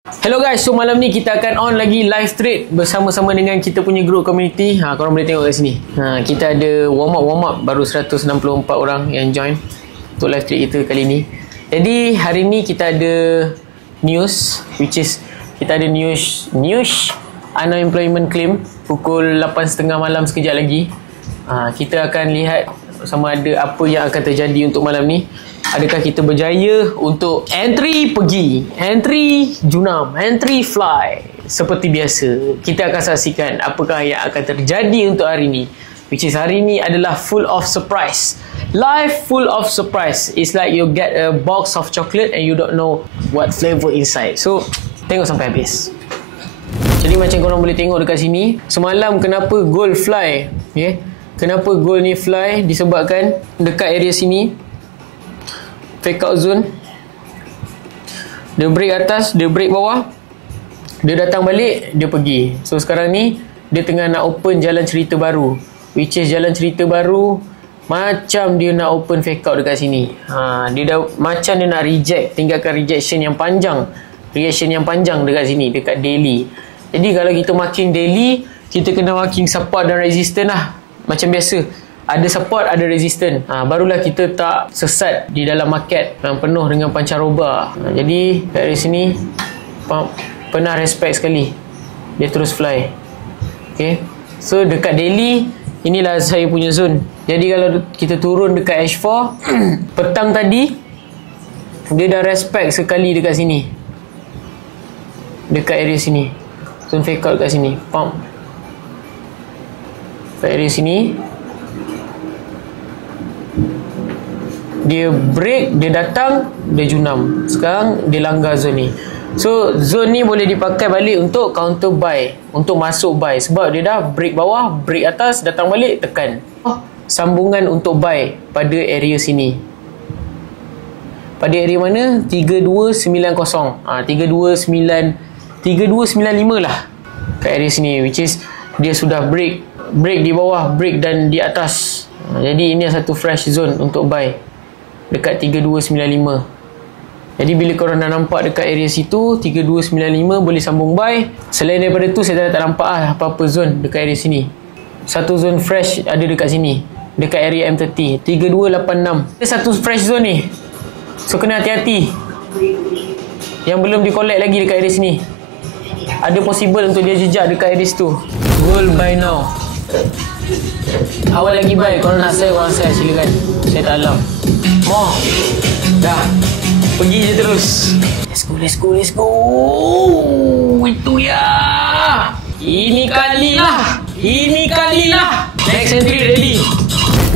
Hello guys, so malam ni kita akan on lagi live trade bersama-sama dengan kita punya group community. Korang boleh tengok kat sini. Kita ada warm up baru 164 orang yang join untuk live trade kita kali ni. Jadi hari ni kita ada news, which is kita ada news unemployment claim pukul 8.30 malam sekejap lagi. Kita akan lihat sama ada apa yang akan terjadi untuk malam ni. Adakah kita berjaya untuk entry pergi, entry junam, entry fly. Seperti biasa, kita akan saksikan apakah yang akan terjadi untuk hari ni, which is hari ni adalah full of surprise. Life full of surprise. It's like you get a box of chocolate and you don't know what flavor inside. So tengok sampai habis. Jadi macam korang boleh tengok dekat sini, semalam kenapa gold fly, kenapa gold ni fly, disebabkan dekat area sini fake out zone, dia break atas, dia break bawah, dia datang balik, dia pergi. So sekarang ni dia tengah nak open jalan cerita baru, which is jalan cerita baru macam dia nak open fake out dekat sini. Dia dah macam dia nak reject, tinggalkan reaction yang panjang dekat sini, dekat daily. Jadi kalau kita marking daily, kita kena marking support dan resistance lah. Macam biasa, ada support, ada resistance. Barulah kita tak sesat di dalam market yang penuh dengan pancaroba. Jadi dari sini pernah respect sekali, dia terus fly. Okay, so dekat daily, inilah saya punya zone. Jadi kalau kita turun dekat H4 petang tadi, dia dah respect sekali dekat sini, dekat area sini, zone fake out dekat sini, pump dekat area sini. Dia break, dia datang, dia junam. Sekarang dia langgar zone ni. So zone ni boleh dipakai balik untuk counter buy, untuk masuk buy. Sebab dia dah break bawah, break atas, datang balik, tekan. Sambungan untuk buy pada area sini. Pada area mana? 3290. 3295 lah kat area sini, which is dia sudah break di bawah, break dan di atas. Jadi ini satu fresh zone untuk buy dekat 3295. Jadi bila korang dah nampak dekat area situ 3295 boleh sambung buy. Selain daripada tu saya tak nampak apa-apa zone dekat area sini. Satu zone fresh ada dekat sini, dekat area M30 3286. Ada satu fresh zone ni, so kena hati-hati. Yang belum di collect lagi dekat area sini, ada possible untuk dia jejak dekat area situ. Gold buy now. Awal lagi buy, korang nak sell, korang sell, silakan. Saya tak alam. Mau dah pergi je terus. Let's go. Itu ya. Ini kali lah. Next entry ready.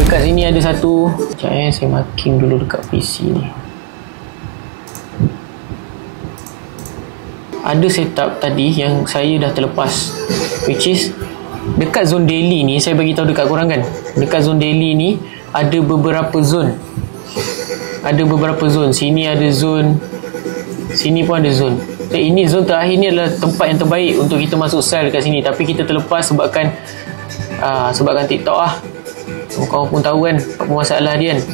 Dekat sini ada satu. Sekejap saya marking dulu dekat PC ni. Ada setup tadi yang saya dah terlepas, which is dekat zone daily ni. Saya bagi tahu dekat korang kan, dekat zone daily ni ada beberapa zone. Sini ada zone, sini pun ada zone. Ini zone terakhir ni adalah tempat yang terbaik untuk kita masuk sell dekat sini. Tapi kita terlepas sebabkan TikTok lah. Korang pun tahu kan apa masalah dia kan.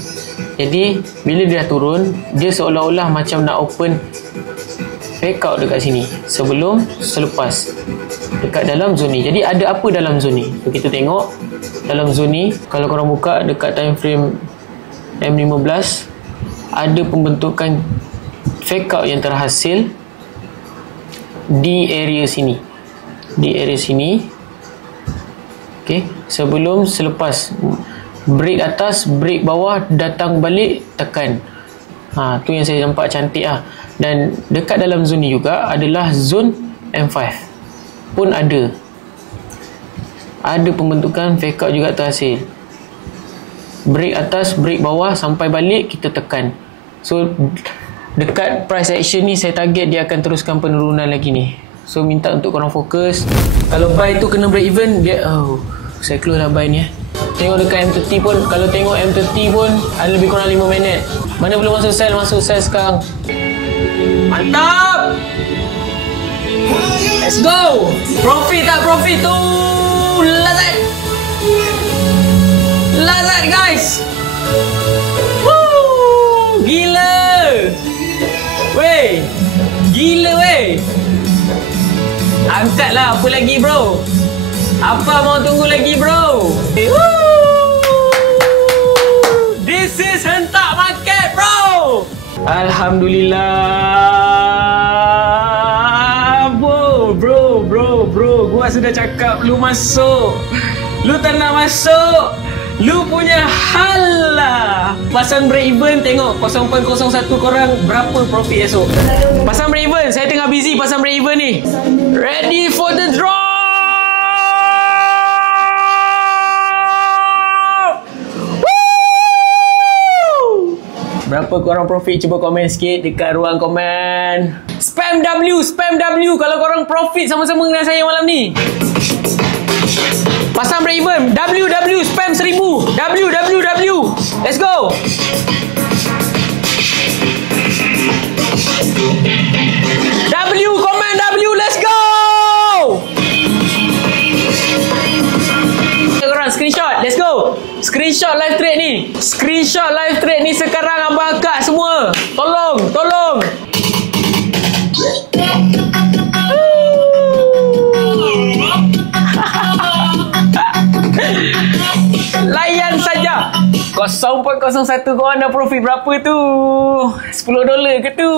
Jadi bila dia dah turun, dia seolah-olah macam nak open fake out dekat sini selepas dekat dalam zone ni. Jadi ada apa dalam zone ni? So, kita tengok dalam zone ni. Kalau korang buka dekat time frame M15, ada pembentukan fake out yang terhasil di area sini. Okay, selepas break atas, break bawah, datang balik, tekan. Tu yang saya nampak cantik lah. Dan dekat dalam zone ni juga adalah zone M5 pun ada pembentukan fake out juga terhasil. Break atas, break bawah, sampai balik kita tekan. So dekat price action ni saya target dia akan teruskan penurunan lagi ni. So minta untuk korang fokus. Kalau buy tu kena break even, dia saya close lah buy ni. Tengok dekat M30 pun, kalau tengok M30 pun ada lebih kurang 5 minit. Mana belum masuk sell sekarang. Mantap. Let's go. Profit tu. Lazat guys. Woo! Gila. Wey. Angkatlah, apa lagi bro? Apa mau tunggu lagi bro? This is Hentak Market bro. Alhamdulillah. Bro, gua sudah cakap lu masuk. Lu tak nak masuk. Lu punya hal lah. Pasang break even, tengok 0401 korang berapa profit esok. Pasang break even, saya tengah busy pasang break even ni. Ready for the draw. Berapa korang profit? Cuba komen sikit dekat ruang komen. Spam W kalau korang profit sama-sama dengan saya malam ni. Pasang break even. W spam 1000. W. Let's go. W komen W, let's go. Korang screenshot, let's go. Screenshot live trade ni. Screenshot live trade ni sekarang abang akak semua. Tolong. Layan saja. 0401 korang dah profit berapa tu? $10 ke tu?